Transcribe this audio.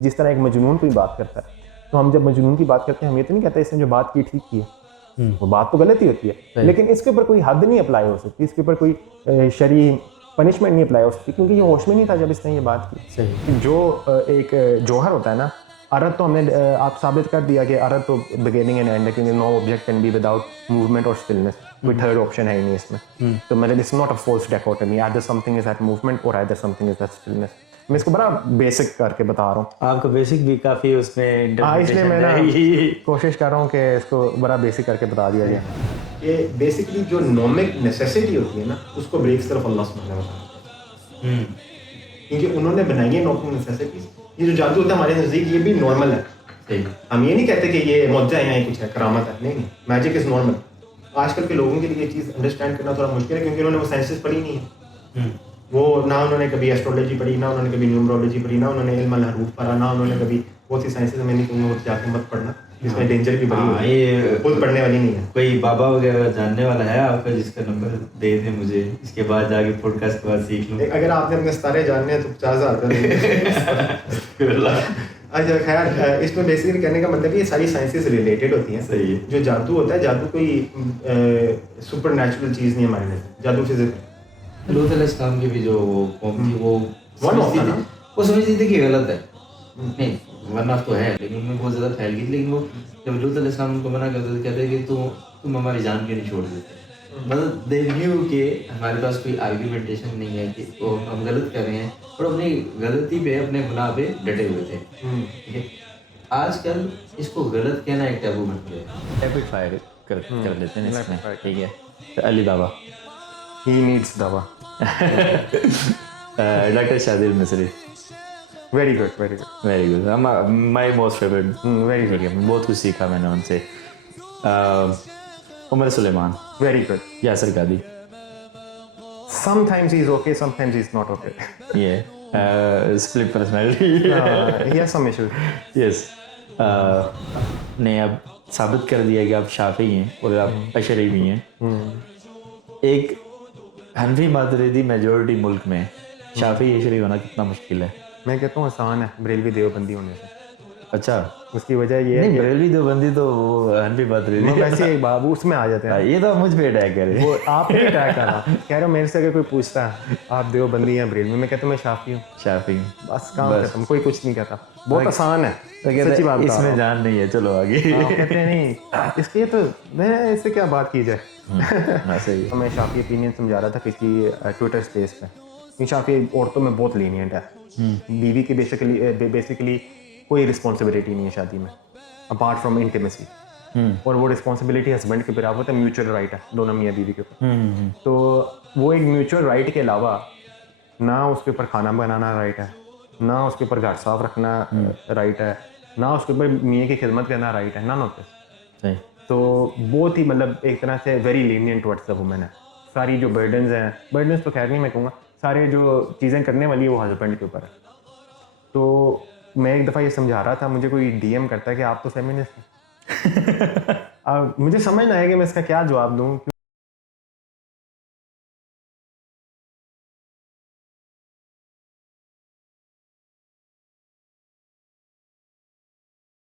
जिस तरह एक मजनून कोई बात करता है, तो हम जब मजनून की बात करते हैं हम ये तो नहीं कहते इसने जो बात की ठीक की है, वो बात तो गलत ही होती है, लेकिन इसके ऊपर कोई हद नहीं अप्लाई हो सकती, इसके ऊपर कोई शरई पनिशमेंट नहीं अप्लाई हो सकती, क्योंकि ये होश में नहीं था जब इसने ये बात की। सही। जो एक जौहर होता है ना, अरद तो हमने आप साबित कर दिया कि अरद तो बिगिनिंग एंड एंड है, क्योंकि no object can be without movement और स्टिलनेस, कोई थर्ड ऑप्शन है ही नहीं इसमें। तो मतलब it's not a false dichotomy, either something is at movement और either something is at stillness. मैं इसको बड़ा बेसिक करके बता रहा हूँ। आपका बेसिक भी काफी उसमें हाँ, इसलिए मैं ना इंटरप्रिटेशन कोशिश कर रहा हूँ कि इसको बड़ा बेसिक करके बता दिया जाए। ये बेसिकली जो नॉमिक नेसेसिटी होती है ना, उसको ब्रेक सिर्फ अल्लाह सुब्हानहू व तआला है। क्योंकि उन्होंने बनाई है नॉमिक नेसेसिटीज। ये जो जादू होता है हमारे नज़दीक ये भी नॉर्मल है। सही। हम ये नहीं कहते कि ये मौजा है या कुछ है, करामत है, नहीं, मैजिक इज़ नॉर्मल। आजकल के लोगों के लिए ये चीज़ अंडरस्टैंड करना थोड़ा मुश्किल है, क्योंकि उन्होंने वो साइंसेस पढ़ी नहीं है। वो ना उन्होंने कभी एस्ट्रोलॉजी पढ़ी, ना उन्होंने कभी न्यूमरोलॉजी पढ़ी, ना उन्होंने इल्म अल-हरूफ पढ़ा, ना उन्होंने कभी बहुत सी साइंसेस में नहीं कहूँगा वो जाके मत पढ़ना, इसमें डेंजर भी बड़ी होती है, ये खुद पढ़ने वाली नहीं है। कोई बाबा वगैरह जानने वाला है आपका जिसका नंबर दे दे मुझे, इसके बाद जाके पॉडकास्ट के बाद सीख लूँ। अगर आपने अपने सितारे जानने हैं तो 50,000 रुपये अच्छा खैर, इसमें बेसिकली कहने का मतलब ये सारी साइंसेस रिलेटेड होती हैं। सही है। जो जादू होता है, जादू कोई सुपर नेचुरल चीज़ नहीं है हमारे लिए, जादू फिजिकल। लूत अलैहिस्सलाम की भी जो कौम थी वो समझती थी, वो समझती थी कि गलत है, नहीं वरना तो है, लेकिन उनमें बहुत ज़्यादा फैल गई थी। लेकिन वो जब लूत अलैहिस्सलाम उनको मना करते थे, कहते कि तुम हमारी जान क्यों नहीं छोड़ देते। मतलब दे न्यू कि हमारे पास कोई आर्ग्यूमेंटेशन नहीं है कि वो हम गलत कर रहे हैं, और अपनी गलती पे अपने गुनाह पे डटे हुए थे। ठीक है, आजकल इसको गलत कहना एक टैबू बन गया है। रैपिड फायर कर लेते हैं इसमें, ठीक है। तो अली बाबा, ही नीड्स दवा। Doctor Shadir Misri, very good, very good, very good, my most favourite, very ठीक है। बहुत कुछ सीखा मैंने उनसे। Umar Suleiman, very good. Yasir Qadhi, Sometimes he's okay, sometimes he's not okay. ये split personality, He has some issues. Yes. ने अब साबित कर दिया कि आप शाफी हैं और आप अशरी भी हैं। एक हनफी मातरीदी मेजॉरिटी मुल्क में शाफी अशरी होना कितना मुश्किल है। मैं कहता हूँ आसान है बरेलवी देवबंदी होने से। अच्छा, उसकी वजह ये नहीं है बरेलवी देवबंदी तो हनफी कि मातरीदी, वैसे एक बाबू उसमें आ जाते हैं। ये तो मुझ पे अटैक करे। वो आप नहीं ट्रैक कर रहा, कह रहे हो मेरे से अगर कोई पूछता है आप देवबंदी हैं बरेलवी, मैं कहता हूँ मैं शाफी हूँ, शाफी बस काम खत्म, कोई कुछ नहीं कहता। बहुत आसान है, तो कहते सच्ची बात हैं, बता रहा इसमें हूँ। जान नहीं है, चलो आगे। आप कहते हैं नहीं इसके तो मैं इससे क्या बात की जाए। हाँ, सही है। मैं शाफी ओपिनियन समझा रहा था किसी ट्विटर स्पेस पे कि शाफी औरतों में बहुत लीनियंट है। बीवी की बेसिकली कोई रिस्पॉन्सिबिलिटी नहीं है शादी में अपार्ट फ्रॉम इंटीमेसी, और वो रिस्पॉन्सिबिलिटी हस्बैंड के बराबर होता है, म्यूचुअल राइट है दोनों मियाँ बीवी के ऊपर। तो वो एक म्यूचुअल राइट के अलावा ना उसके ऊपर खाना बनाना राइट है, ना उसके ऊपर घर साफ रखना राइट है, ना उसके ऊपर मियाँ की खिदमत करना राइट है, नन ऑफ दिस। सही। तो बहुत ही मतलब एक तरह से very lenient towards the women है। सारी जो बर्डन्स हैं, बर्डन्स तो खैर नहीं मैं कहूँगा, सारे जो चीज़ें करने वाली है वो हस्बैंड के ऊपर है। तो मैं एक दफ़ा ये समझा रहा था, मुझे कोई डीएम करता है कि आप तो फेमिनिस्ट हैं। अब मुझे समझ ना आया कि मैं इसका क्या जवाब दूँ।